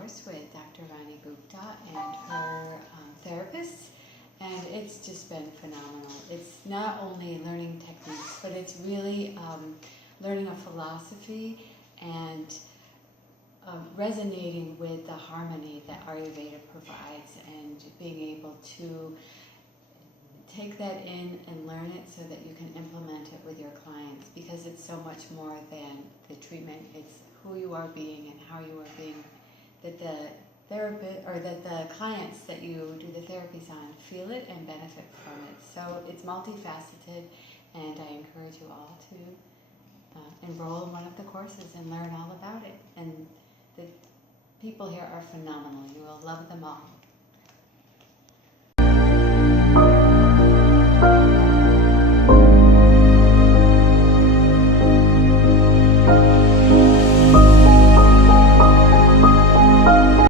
course with Dr. Rani Gupta and her therapists, and it's just been phenomenal. It's not only learning techniques, but it's really learning a philosophy and resonating with the harmony that Ayurveda provides, and being able to take that in and learn it so that you can implement it with your clients, because it's so much more than the treatment. It's who you are being and how you are being, that the therapist or that the clients that you do the therapies on feel it and benefit from it. So it's multifaceted, and I encourage you all to enroll in one of the courses and learn all about it. And the people here are phenomenal. You will love them all.